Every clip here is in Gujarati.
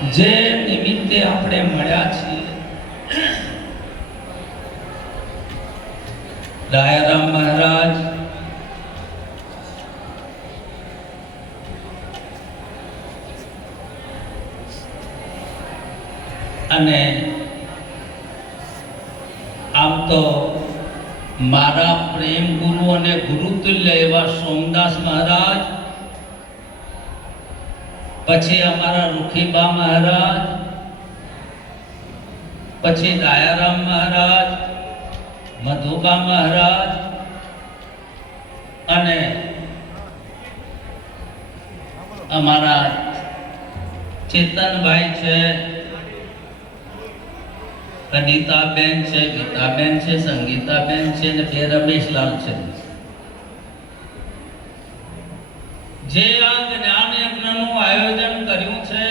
જે નિમિત્તે આપણે મળ્યા છીએ, ડાયારામ મહારાજ અને આમ તો મારા પ્રેમ ગુરુ અને ગુરુતુલ્ય એવા સોમદાસ મહારાજ, પછી અમારા રૂખીબા મહારાજ, પછી ડાયારામ મહારાજ, મધુબા મહારાજ અને અમારા ચેતનભાઈ છે, અનિતાબેન છે, ગીતાબેન છે, સંગીતાબેન છે ને બે રમેશલાલ છે. જે આ જ્ઞાન યજ્ઞનું આયોજન કર્યું છે,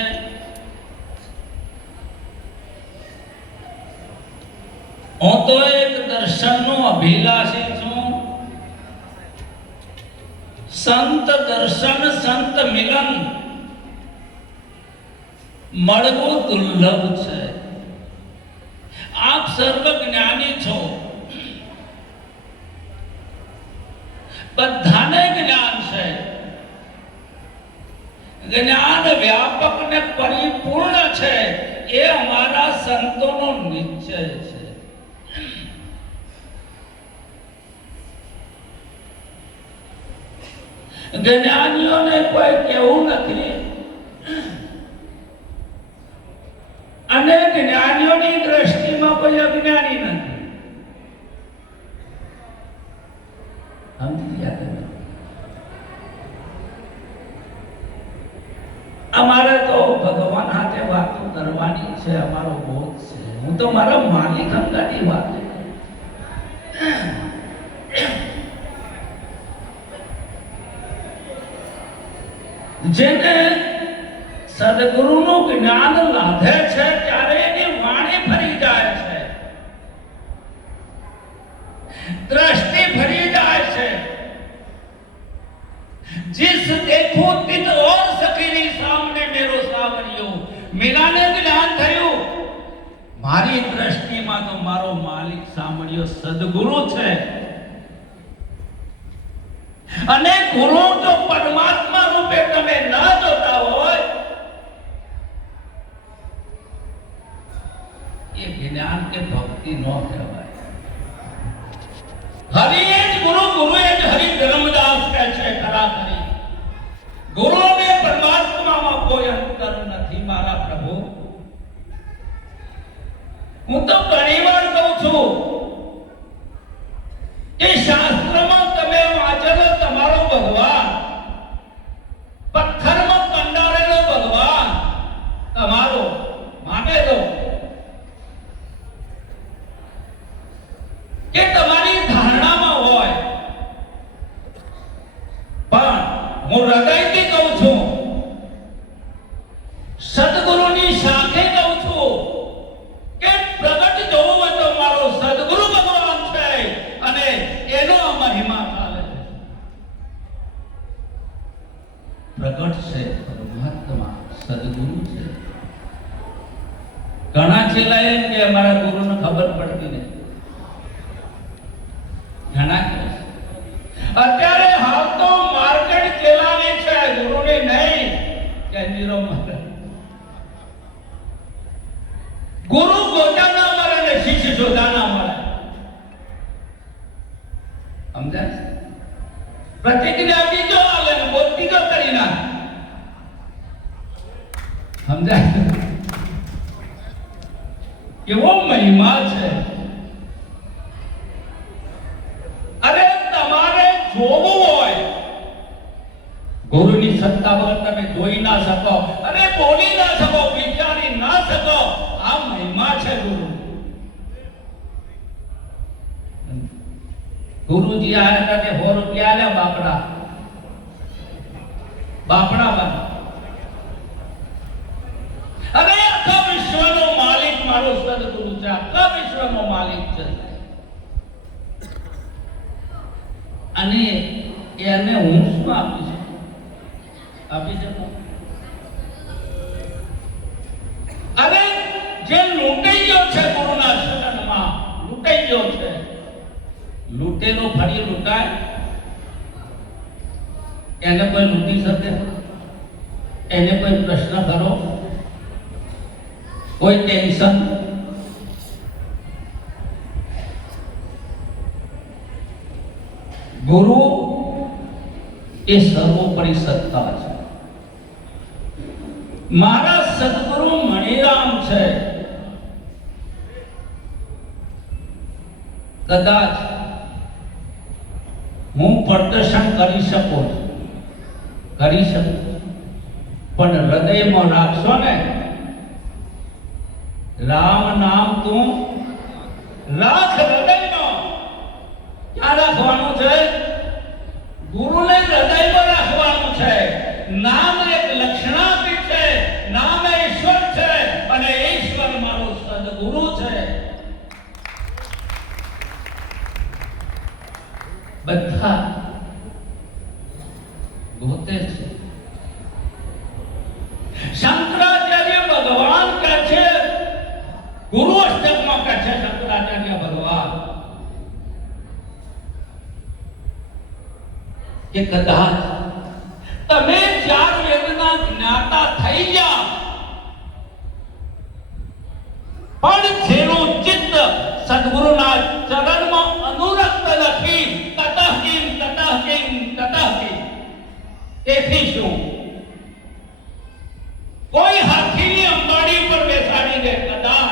હું તો એક દર્શનનો અભિલાષી છું. સંત દર્શન, સંત મિલન મળવું દુર્લભ છે. આપ સર્વ જ્ઞાની છો, બધાને જ્ઞાન છે. જ્ઞાન વ્યાપક ને પરિપૂર્ણ છે, એ અમારા સંતોનો નિશ્ચય છે. જ્ઞાનીઓને કોઈ કહેવું નથી અને જ્ઞાનીઓની દ્રષ્ટિમાં કોઈ અજ્ઞાની નથી. અમારે તો ભગવાન સાથે વાતો કરવાની છે, અમારો બોધ છે. હું તો મારા માલિક અંગાની વાત જેને સદગુરુનું જ્ઞાન લાધે છે ત્યારે એની વાણી ફરી જાય છે, દ્રષ્ટિ ફરી જાય છે. जिस देखो तित और सखीनी सामने मेरो सावरियो, मीराने જ્ઞાન થયું. મારી દ્રષ્ટિમાં તો મારો માલિક સાંભળ્યો સદગુરુ છે. અને ગુરુ તો પરમાત્મા રૂપે તમે ન જોતા હોય, એ જ્ઞાન કે ભક્તિ ન કહેવાય. હરિ એ જ ગુરુ, ગુરુ એ જ હરિ. ધર્મદાસ કહે છે કરાકરી, ગુરુ ને પરમાત્મામાં કોઈ અંતર નથી મારા પ્રભુ. હું તો ઘણી વાર કહું છું કે શાસ્ત્રમાં તમે વાંચેલો તમારો ભગવાન, પથ્થરમાં કંડારેલો ભગવાન તમારો માનેલો, કે તમારી ધારણામાં હોય, પણ હું હૃદયથી કહું છું, સદગુરુની સાથે કહું છું કે પ્રગટ જોવું તો મારો સદગુરુ ભગવાન છે અને એનો મહિમા ચાલે છે. પ્રગટ છે પરમાત્મા, સદગુરુ છે. ઘણા છેલ્લા એમ કે અમારા ગુરુને ખબર પડતી નથી. ઘણા અત્યારે હાલ તો માર્કેટ ચલાવે છે, ગુરુને નહીં કે નીરો મળે. ગુરુ ગોતા ના મળે ને શિષ્ય શોધા ના મળે. સમજાય? પ્રતિક્રિયા બીજો આલે ને બોલ બીજો કરી નાખે. સમજાય? કેવો મહિમા છે. અરે તમારે જોવું હોય, ગુરુની સત્તા વગર તમે જોઈ ના શકો અને બોલી ના શકો, વિચારી ના શકો. આ મહિમા છે ગુરુ. ગુરુજી આયા હતા 100 રૂપિયા આલ્યા બાપડા બન. અરે આખા વિશ્વનો માલિક મારો સદગુરુ છે, આખા વિશ્વનો માલિક છે. અને એને હું શું આપી શકું? જે લૂંટાઈ ગયો છે ગુરુના શરણમાં, લૂંટાઈ ગયો છે. લૂંટેલો ફરી લૂંટાય? એને કોઈ લૂંટી શકે? એને કોઈ પ્રશ્ન કરો? કોઈ ટેન્શન? ગુરુ એ સર્વોપરી સત્તા છે. મારા સદગુરુ મણિરામ છે. કદાચ હું પ્રદર્શન કરી શકું છું, કરી શકું, પણ હૃદયમાં રાખશો ને, રામ નામ તું રાખ હૃદયમાં. ક્યાં રાખવાનું છે? ગુરુને હૃદયમાં રાખવાનું છે. નામ એક લક્ષણાપી છે, નામ એ ઈશ્વર છે, અને ઈશ્વર મારો સદગુરુ છે. બધા ગોતે છે. શંકરાચાર્ય ભગવાન કહે છે, ગુરુ અષ્ટકમાં કહે છે શંકરાચાર્ય ભગવાન કે કદાચ તમે ચાર વેદના જ્ઞાતા થઈ ગયા, પણ જેનું ચિત્ત સદગુરુના ચરણમાં અનુરક્ત નથી, તતઃ કિમ તતઃ કિમ તતઃ કિમ. તેથી શું? કોઈ હાથીની અંબાડી પર બેસાડી દે કદાચ,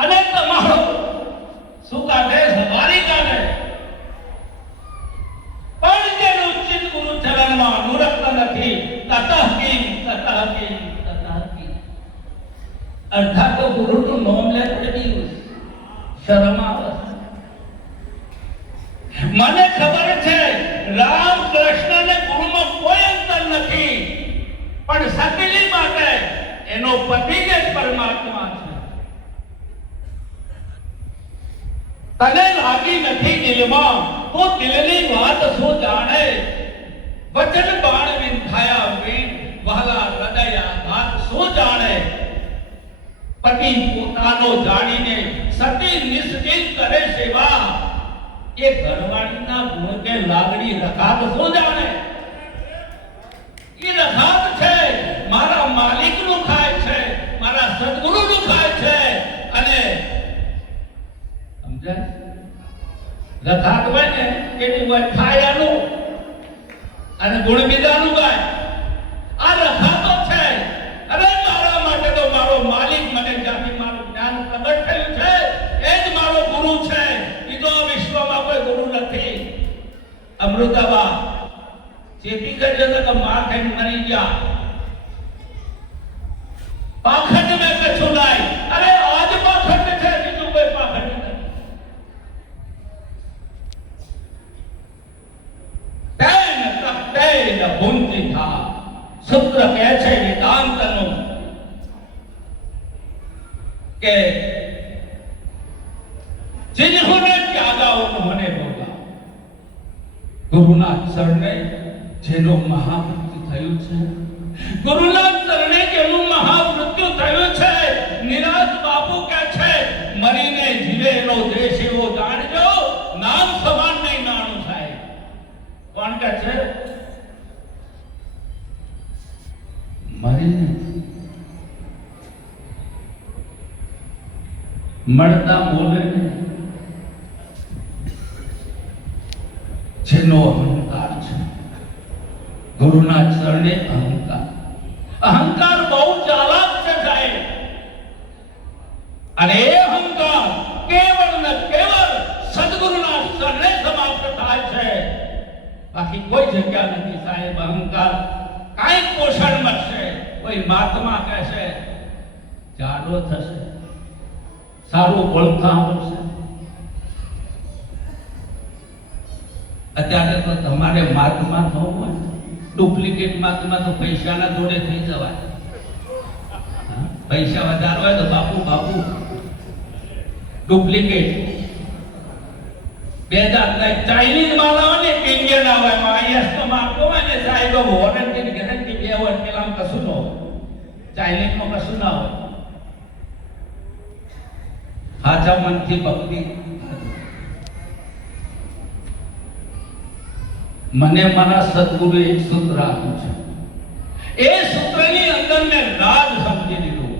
અને તમારો શું કાઢે? સવારી કાઢે. પણ જેનું ચિત્ત ગુરુ ચરણમાં અનુરક્ત નથી, તતઃ કિમ તતઃ કિમ તતઃ કિમ. અર્થાત તો ગુરુનું નામ લેતા બી શરમ આવે. મને ખબર છે રામ કૃષ્ણ અને ગુરુમાં કોઈ અંતર નથી, પણ સકલી માટે એનો પતિ જ પરમાત્મા છે. તને લાગી નથી દિલમાં, તો દિલની વાત શું જાણે? વચન બાણ વિંધાયા વીણ, વહાલા હૃદય આઘાત શું જાણે? પતિ પોતાનો જાણીને સતી નિષ્ઠિત કરે સેવા, એ ઘરવાળીના ગુણ કે લાગણી રખાત શું જાણે? એ રખાત છે, મારા માલિકનું ખાય છે, મારા સદગુરુનું ખાય છે. અને સમજાય? રખાત હોય ને એની હોય ખાયાનું અને ગુણ બીજાનું ગાય. આ રખાતો છે. અરે મારા માટે તો મારો માલિક, મને જ્યાંથી મારું જ્ઞાન પ્રગટ થયું છે એ જ મારો ગુરુ છે. બીજો વિશ્વમાં કોઈ ગુરુ નથી. અમૃતાબા ચેતી કરજો તો માર ખાઈને મરી ગયા. પાખંડ મેં કશું નહીં. અરે આજ પાખંડ છે, બીજું કોઈ પાખંડ નથી. તેન તપ્તેન ભુંતિ થા, સૂત્ર કહે છે વેદાંતનું કે जिन्होंने त्यागा उन्होंने भोगा. गुरुना चरणे જેનો મહામૃત્યુ થયું છે, ગુરુના ચરણે જેનું મહામૃત્યુ થયું છે, નિરાજ બાપુ કહે છે મરીને જીવે એનો દેશ એવો જાણજો, નામ સમાન નહીં નાણું સાહેબ. કોણ કહે છે? મરીને મળતા બોલે ને, જેનો અહંકાર છે, ગુરુના ચરણે અહંકાર. અહંકાર બહુ ચાલાક છે સાહેબ. અને એ અહંકાર કેવળ ને કેવળ સદગુરુના ચરણે સમાપ્ત થાય છે, બાકી કોઈ જગ્યા નથી સાહેબ. અહંકાર કાંઈ પોષણ મળશે? કોઈ મહાત્મા કહેશે જાડો થશે, સારું ઓળખા મળશે. અત્યારે તો તમારે મહાત્મા થવું હોય, ડુપ્લિકેટ મહાત્મા તો પૈસાના જોડે થઈ જવાય. પૈસા વધારે હોય તો બાપુ બાપુ ડુપ્લિકેટ. 2000 ચાઇનીઝ માલ આવે ને, ઇન્ડિયન આવે. આઈએસ તો માગતો હોય ને સાહેબ, વોરંટી ગેરંટી 2 વર્ષ પેલા કશું ન હોય, ચાઇનીઝમાં કશું ના હોય. સાચા મનથી ભક્તિ મને મારા સદગુરુએ એક સૂત્ર આપ્યું છે. એ સૂત્રની અંદર મેં રાજ સમજી લીધું.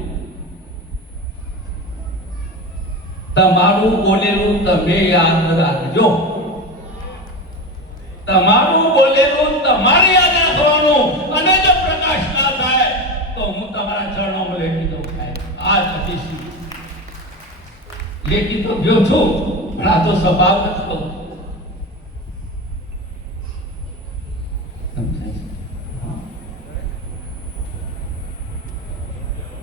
તમારું બોલેલું તમે યાદ રાખજો. તમારું બોલેલું તમારે યાદ રાખવાનું. અને જો પ્રકાશ ના થાય તો હું તમારા ચરણોમાં લેખી દઉં. આ પછી લેખી તો ગયો છું, પણ આ તો સ્વભાવ નથી.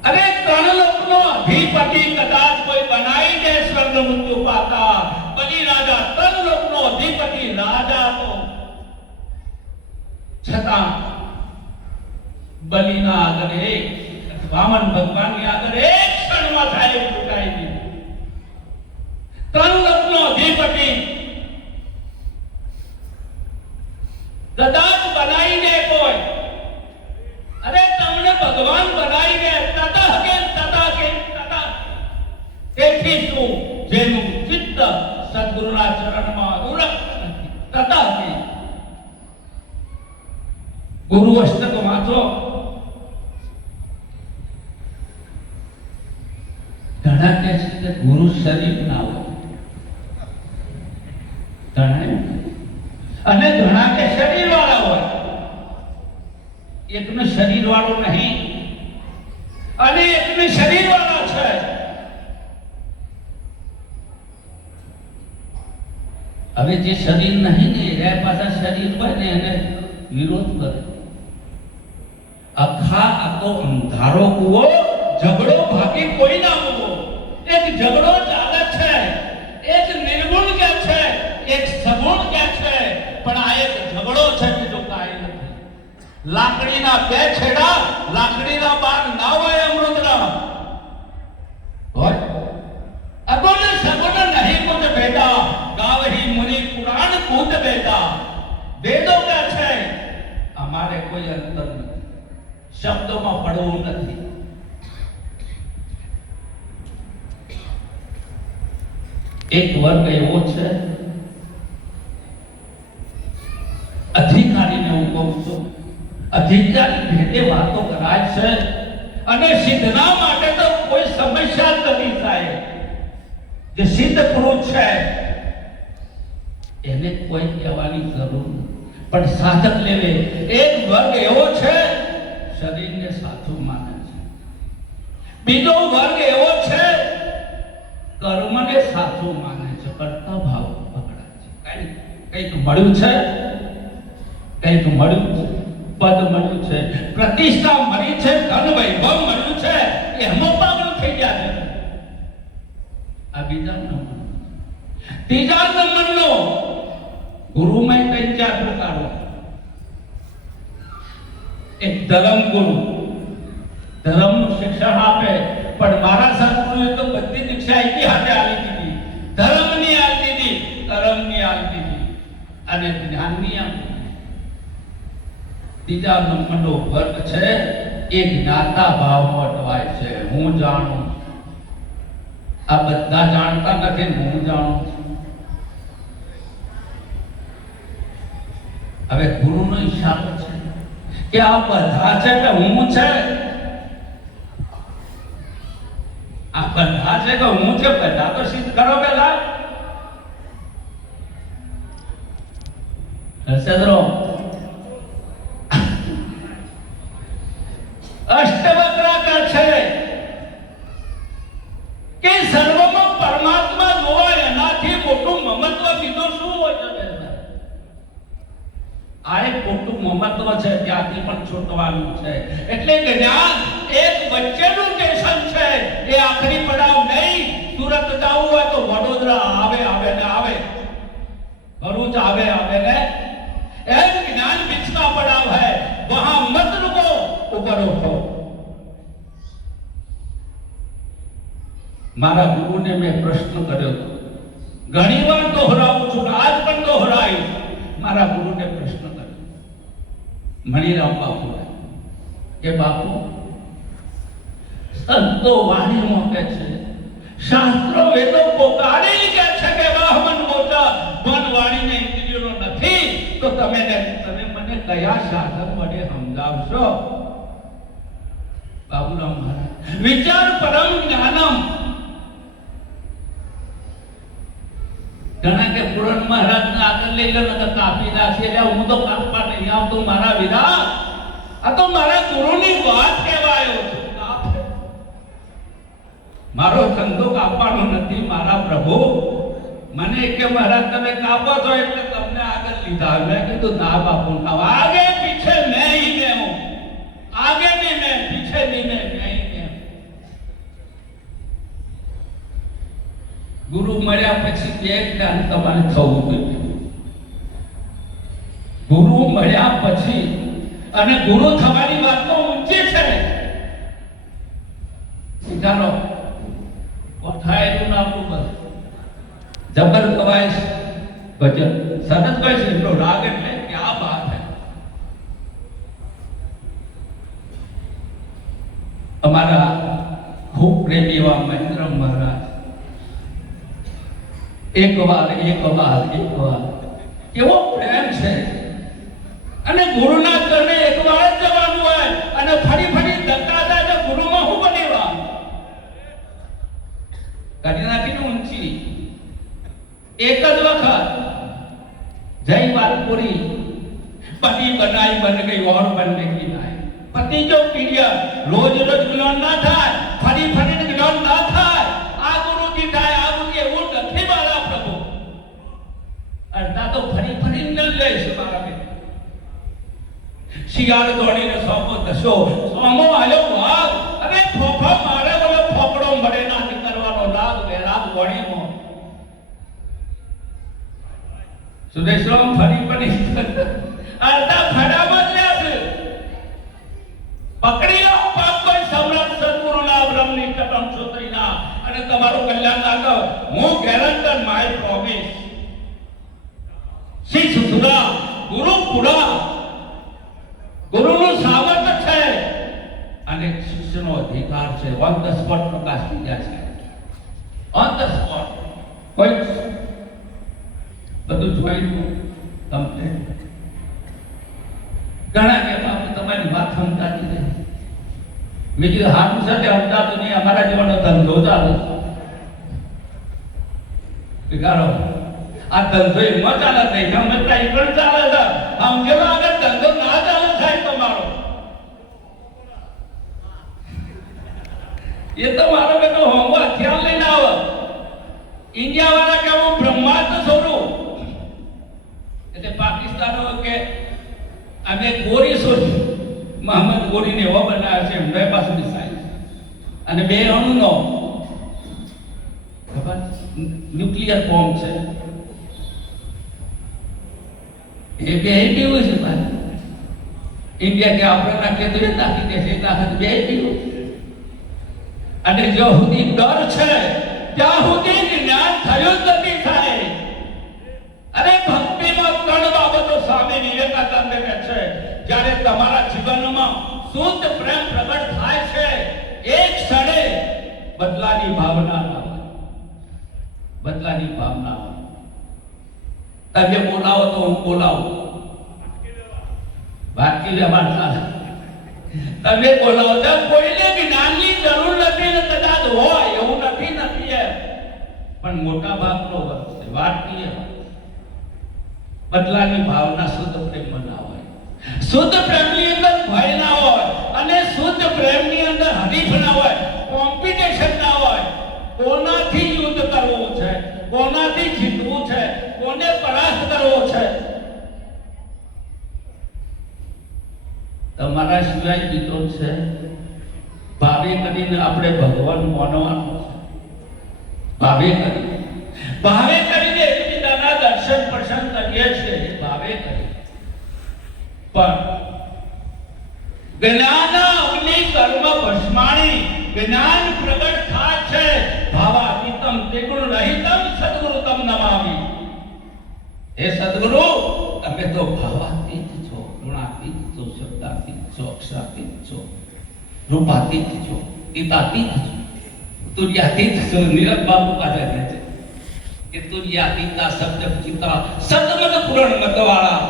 અરે ત્રણ લોકનો અધિપતિ કદાચ કોઈ બનાવી દે સ્વર્ગ મૃત્યુ પાતા, બલિ રાજા ત્રણ લોકનો અધિપતિ રાજા હતો, છતાં બલિના આગળ એક વામન ભગવાનની આગળ એક ક્ષણમાં થાય ચૂકાઈ દીધું. ત્રણ લોકનો અધિપતિ કદાચ બનાવી દે કોઈ, અરે તમને ભગવાન બનાવી દે તેથી શું જેનું ચિત્ત સદગુરુના ચરણમાં ઉરક નથી તથા કે ગુરુ અષ્ટક વાંચો. ઘણા કહે છે કે ગુરુ શરીર ના હોય, અને ઘણા કે શરીર વાળા હોય. એકનું શરીર વાળો નહીં અને એકનું શરીર વાળા છે. હવે જે શરીર નહીં ને એ પાછા શરીર હોય ને એને વિરોધ કરે. આખા આ તો અંધારો કૂવો, ઝઘડો ભાગી કોઈ ના મૂકો. એક ઝઘડો ચાલે છે, એક નિર્ગુણ કે છે, એક સગુણ કે છે, પણ આ એક ઝઘડો છે, બીજો કાંઈ નથી. લાકડીના બે છેડા, લાકડીના બાર ના હોય અમૃતના હોય. અગુણ સગુણ નહીં કુછ ભેદા, ગાવહી મુનિ પુરાણ કૂટ બેટા. વેદો કે છે અમારે કોઈ અંતર નથી, શબ્દોમાં પડવું નથી. એક વર્ગ એવો છે, અધિકારીને હું કહું છું, અધિકારી ભેદે વાતો કરાય છે અને સિદ્ધના માટે તો કોઈ સમસ્યા જ નથી થાય. જે સિદ્ધ પુરુષ છે એને કોઈ કહેવાની જરૂર નથી, પણ સાધક લેવે. એક વર્ગ એવો છે શરીરને સાચું માને છે, બીજો વર્ગ એવો છે કર્મને સાચું માને છે, કરતા ભાવ પકડાય છે. કઈક મળ્યું છે, કઈક મળ્યું છે, પદ મળ્યું છે, પ્રતિષ્ઠા મળી છે, ધન વૈભવ મળ્યું છે, એમાં પાગલ થઈ ગયા છે. આ બીજા નંબર. ત્રીજા નંબરનો ગુરુમાં ત્રણ ચાર પ્રકારો. એક ધર્મ ગુરુ, ધર્મનું શિક્ષણ આપે, પણ મારા સદગુરુએ તો બધી દીક્ષા ઇતિહાસે આલી દીધી. ધર્મની આલી દીધી, કર્મની આલી દીધી અને જ્ઞાનની આપી દીધી. ત્રીજા નંબરનો વર્ગ છે એ જ્ઞાતા ભાવમાં અટવાય છે. હું જાણું, આ બધા જાણતા નથી, હું જાણું છું. હવે ગુરુનો ઈશારો છે કે આ બધા છે કે હું છે, આ બધા છે કે હું છે, બધા તો સિદ્ધ કરો પેલા. હર્ષદરો અષ્ટવક્રાકાર છે કે સર્વમાં પરમાત્મા જોવાય, એનાથી મોટું મમત્વ બીજું શું હોય શકે? આ એક મોટું મમત્વ છે, ત્યાંથી પણ છૂટવાનું છે. એટલે જ્ઞાન એક વચ્ચેનું સ્ટેશન છે, એ આખરી પડાવ નહીં. સુરત જવું હોય તો વડોદરા આવે ને આવે, ભરૂચ આવે ને એમ જ્ઞાન बीच का पड़ाव है, वहां मत रुको, ऊपर उठो. મારા ગુરુને મેં પ્રશ્ન કર્યો, ઘણી વાર દોહરાવું છું, આજ પણ દોહરાયું. મારા ગુરુને પ્રશ્ન કર્યો, મણિરામ બાપુ કે બાપુ સંતો વાણીમાં કહે છે શાસ્ત્રો વેદો પોકારી કે છે કે વાહમન મોટા મન વાણીને ઇન્દ્રિયોનો નથી, તો તમે મને કયા સાધન વડે સમજાવશો? બાબુરામ મહારાજ વિચાર પરમ જ્ઞાનમ. ઘણા કે પુરણ મહારાજ ને આગળ લઈ લો તો કાપી નાખે. એટલે હું તો કાપવા નહીં આવતો મારા વિરા, આ તો મારા ગુરુની વાત કહેવાયો છે. મારો ધંધો કાપવાનો નથી. મારા પ્રભુ મને કે મહારાજ તમે કાપો છો એટલે તમને આગળ લીધા. મેં કીધું ના બાપુ કાપ, આગે પીછે મેં ही मैं हूं, आगे भी मैं पीछे भी मैं ही मैं. ગુરુ મળ્યા પછી બે જ્ઞાન તમારે થવું જોઈએ. ગુરુ મળ્યા પછી, અને ગુરુ થવાની વાત તો ઊંચી છે. ચાલો પઠાયેલું નામનું બસ જબર ગવાય છે ભજન, સતત ગાય છે. એટલો રાગ એટલે ક્યા બાત હૈ. અમારા ખૂબ પ્રેમી એવા મહેન્દ્ર મહારાજ એક વાર કેવો પ્રેમ છે. અને ગુરુના ચરણે એક વાર જ જવાનું હોય, અને ફરી ધક્કા થાય તો ગુરુમાં હું બનેવા કરી નાખીને ઊંચી. એક જ વખત જય વાત પૂરી, पति बनाई बन गई और बनने की नहीं. पति जो पीड़िया रोज જ્ઞાન ના થાય, ફરી જ્ઞાન ના થાય. આ ગુરુજી થાય, આ ગુરુજી એવું નથી મારા પ્રભુ. અડધા તો ફરી ન લે છે મારા બેટા. શિયાળ દોડીને સોમો દસો, સોમો આયો વાઘ, અને ફોફા મારે બોલે ફોકડો મળે ના કરવાનો લાગ વેરાગ વણીનો. સુદેશ્વરમ ફરી અડધા ફડામાં જ છે. પકડી લો પાપ કોઈ સમ્રાટ સદગુરુના બ્રહ્મની કટમ છોતરીના, અને તમારું કલ્યાણ ના કર. હું ગેરંટર માય પ્રોમિસ. શિષ્ય સુરા ગુરુ પુરા, ગુરુનું સામર્થ્ય છે અને શિષ્યનો અધિકાર છે. ઓન ધ સ્પોટ પ્રકાશ થઈ જાય છે. ઓન ધ સ્પોટ કોઈ બધું જોઈ તમને ઘણા કે બાપુ તમારી વાત સમજાતી નથી. મેં કીધું હાથું સાથે સમજાતું નહીં, અમારા જેવાનો ધંધો ચાલે વિચારો. આ ધંધો એમાં ચાલે નહીં, સમજતા એ પણ ચાલે છે. સમજેલો આગળ ધંધો ના ચાલે થાય તમારો, એ તો મારો બેટો હોમો હથિયાર લઈને આવે. ઇન્ડિયા વાળા કે હું બ્રહ્માંડ છોડું, એટલે પાકિસ્તાનો કે અમે ગોરી શોધી, મોહમ્મદ ગોરીને એવો બનાવ્યો છે એમણે પાસે સાયન્સ અને બે અણુનો ખબર ન્યુક્લિયર બોમ્બ છે. એ બે કેવું છે ભાઈ? ઇન્ડિયા કે આપણે નાખીએ તો એ નાખી દેશે, નાખે બે કેવું. અને જો સુધી ડર છે ત્યાં સુધી જ્ઞાન થયું જ નથી થાય. અરે ભક્તિમાં ત્રણ બાબતો સામે વિવેકાનંદ કહે છે, જ્યારે તમારા જીવનમાં શુદ્ધ પ્રેમ પ્રગટ થાય છે, એક ક્ષણે બદલાની ભાવના આવે. બદલાની ભાવના તમે બોલાવો તો હું બોલાવું, બાકી લેવાના તમે બોલાવો તો કોઈને જ્ઞાનની જરૂર નથી ને કદાચ હોય એવું નથી પણ મોટા ભાગનો વાત નહીં. બદલાની ભાવના શુદ્ધ પ્રેમમાં ના હોય. શુદ્ધ પ્રેમની અંદર ભય ના હોય, અને શુદ્ધ પ્રેમની અંદર હરીફ ના હોય, કોમ્પિટિશન ના હોય. કોનાથી યુદ્ધ કરવું છે, કોનાથી જીતવું છે, કોને પરાસ્ત કરવો છે. તમારા સિવાય બીજો છે ભાવે કરીને આપણે ભગવાન માનવાનું છે. ભાવે કરીને એકબીજાના દર્શન પ્રસન્ન કરીએ છીએ, ભાવે કરી. પણ જ્ઞાન અગ્નિ કર્મ ભસ્માણી, જ્ઞાન પ્રગટ થાય છે ભાવાતીતમ ત્રિગુણ રહિતમ સદગુરુતમ નમામિ. હે સદગુરુ, તમે તો ભાવાતીત છો, ગુણાતીત છો, શબ્દાતીત છો, અક્ષરાતીત છો, રૂપાતીત છો, ઈતાતીત છો. તુર્યાતીત નિરબ બાબુ પાસે કહે છે કે તુર્યાતીતા શબ્દ ચિતા સતમત પૂરણ મતવાળા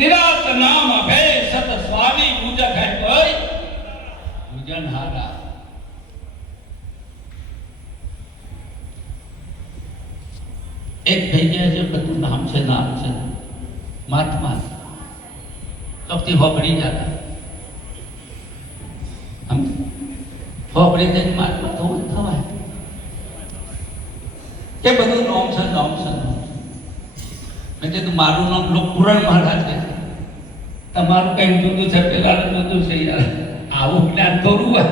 નિરાત નામ અભય સત સ્વામી પૂજક હે કોઈ પૂજનહારા. એક થઈ ગયા છે બધું નામ છે મહાત્મા ચોકથી હોબડી જતા હોબડી જઈને મહાત્મા થવું થવાય કે બધું નોમ છે. મેં કીધું મારું નામ લોક પુરાણ મહારાજ છે, તમારું કઈ જુદું છે, પેલાનું જુદું છે. યાર આવું જ્ઞાન થોડું હોય.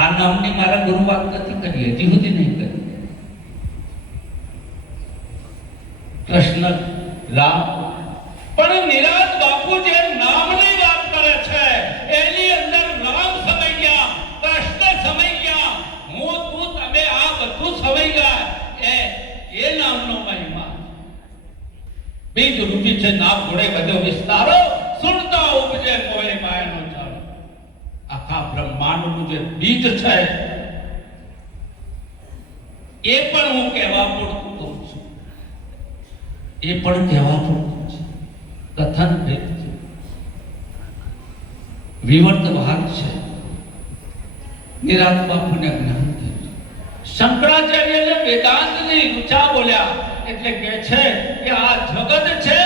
આ નામની મારા ગુરુ વાત નથી કરી, હજી સુધી નહીં કરી. કૃષ્ણ રામ પણ નિરાત બાપુ જે નામની વાત કરે છે એની અંદર રામ સમય ગયા, કૃષ્ણ સમય ગયા, હું તું તમે આ બધું સમય ગયા. એ નામનો મહિમા બીજ રૂપી છે. નામ ઘોડે બધો વિસ્તારો સુણતા ઉપજે મોહે માયાનો ચાલો. આખા બ્રહ્માંડનું જે બીજ છે એ પણ હું કહેવા પૂરતું છું, એ પણ કહેવા પૂરતું છે. કથન ભેદ છે, વિવર્ત ભાગ છે. નિરાત બાપુને જ્ઞાન થયું. શંકરાચાર્યને વેદાંતની ઊંચા બોલ્યા એટલે કે છે કે આ જગત છે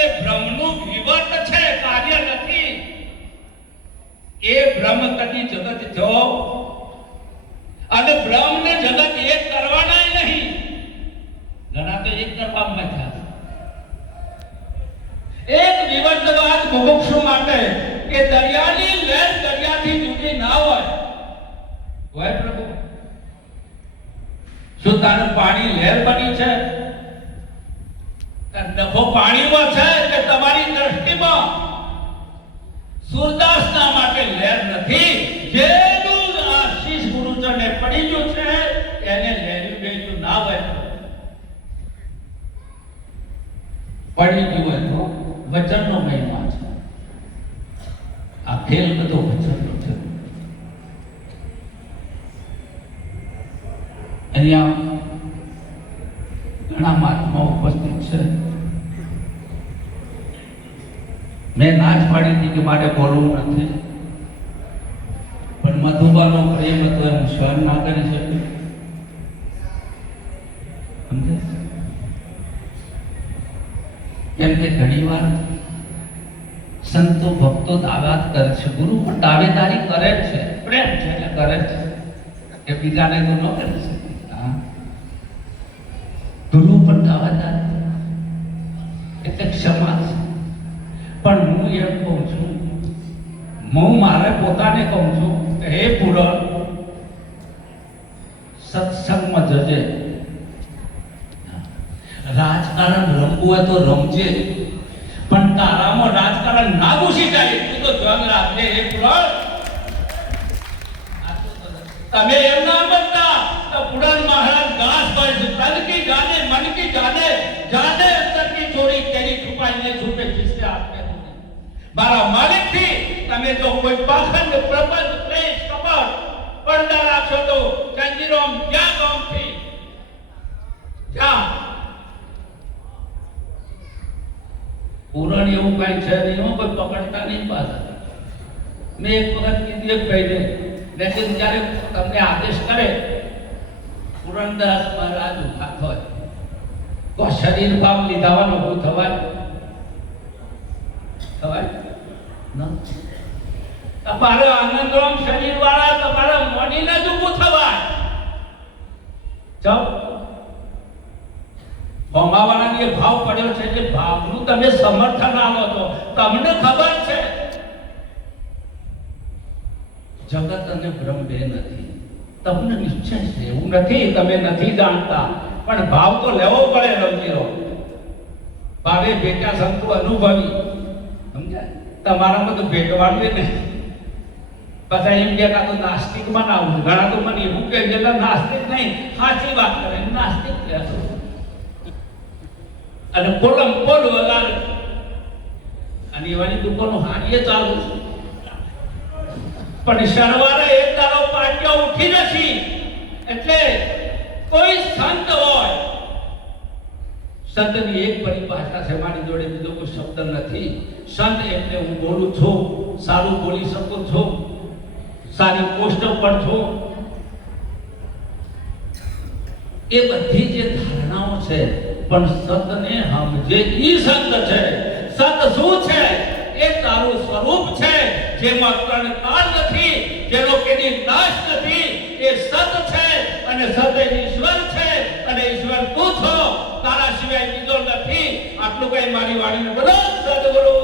એ બ્રહ્મનું વિવર્ત છે, કાર્ય નથી. એ બ્રહ્મ કદી જગત જો અને બ્રહ્મ ને જગત એક કરવાના નહીં. ઘણા તો એક કરવામાં થયા. એક વિવર્તવાદ મુમુક્ષુ માટે કે દરિયાની લહેર દરિયાથી જુદી ના હોય પ્રભુ. શું તારું પાણી લહેર બની છે? નફો પાણીમાં છે કે તમારી દ્રષ્ટિમાં? સૂરદાસના માટે લહેર નથી. જેનું આશીષ ગુરુચરણે પડી ગયું છે એને લહેર્યું બેર્યું ના હોય. પડી ગયું હોય તો વચનનો મહિમા છે. આ ખેલ બધો વચનનો છે. અહીંયા ઘણા મહાત્માઓ ઉપસ્થિત છે. મેં ના જ પાડી હતી કે મારે બોલવું નથી, પણ મધુબાનો પ્રેમ હતો એમ સહન ના કરી શક્યું. સમજે? કેમ કે ઘણી વાર સંતો ભક્તો દાવા કરે છે, ગુરુ પણ દાવેદારી કરે છે, પ્રેમ છે એટલે કરે છે, કે બીજાને તો ન કરી શકે. ગુરુ પણ દાવેદાર એટલે ક્ષમા છે. પણ હું એમ કહું છું, હું મારે પોતાને કહું છું કે હે પુરણ, સત્સંગમાં જજે. રાજકારણ રમવું હોય તો રમજે, પણ તારામાં રાજકારણ ના ઘૂસી જાય એટલું તો ધ્યાન રાખજે. હે પુરણ, તમે એમ ના બનતા તો પુરાણ મહારાજ દાસ ભાઈ છે. તન કી જાને મન કી જાને, જાને અંતર કી ચોરી તેરી છુપાઈ ને છૂપે કિસસે આપને. મારા માલિક થી તમે જો કોઈ પાખંડ પ્રબંધ ક્લેશ કપટ પડદા રાખશો તો ચંદીરોમ ક્યાં ગામ થી જ્યાં પુરાણ એવું કઈ છે નહીં, કોઈ પકડતા નહીં પાછા. મેં એક વખત કીધું એક ભાઈને, લેકિન જ્યારે તમને આદેશ કરે પુરણદાસ મહારાજ ઉભા થાય તો શરીર ભાવ લીધાવાનું ઉભું થવાય? તમારે આનંદરામ શરીર વાળા તમારા મોડીને જ ઉભું થવાય. ભમાવાળાને ભાવ પડ્યો છે એટલે ભાવનું તમે સમર્થન આપો છો. તમને ખબર છે જગત અને બ્રહ્મ બે નથી. તમને નિશ્ચય છે, એવું નથી તમે નથી જાણતા, પણ ભાવ તો લેવો પડે. રમજીરો ભાવે ભેટા સંતો અનુભવી. સમજાય? તમારામાં તો ભેટવાનું નહીં. પછી એમ કે તો નાસ્તિક બનાવું. ઘણા તો મને એવું કે જેટલા નાસ્તિક નહીં, સાચી વાત કરે નાસ્તિક કહેતો. અને પોલમ પોલ વગાડે અને એવાની દુકાનો હારીએ ચાલુ છે. પણ શરવારે એક દાડો પાટિયો ઉઠી જશી એટલે કોઈ સંત હોય, સંતની એક પરિભાષા છે, મારી જોડે બીજો કોઈ શબ્દ નથી. સંત એટલે હું બોલું છું, સારું બોલી શકું છું, સારી પોસ્ટ પર છું, એ બધી જે ધારણાઓ છે. પણ સંતને સમજે ઈ સંત છે. સંત શું છે? એ તારું સ્વરૂપ છે, જેમાં ત્રણ કાળ નથી, જેનો કેની નાશ નથી. એ સત છે અને સત ઈશ્વર છે અને ઈશ્વર તું છો, તારા સિવાય બીજો નથી. આટલું કઈ મારી વાણીને બોલો સદગુરુ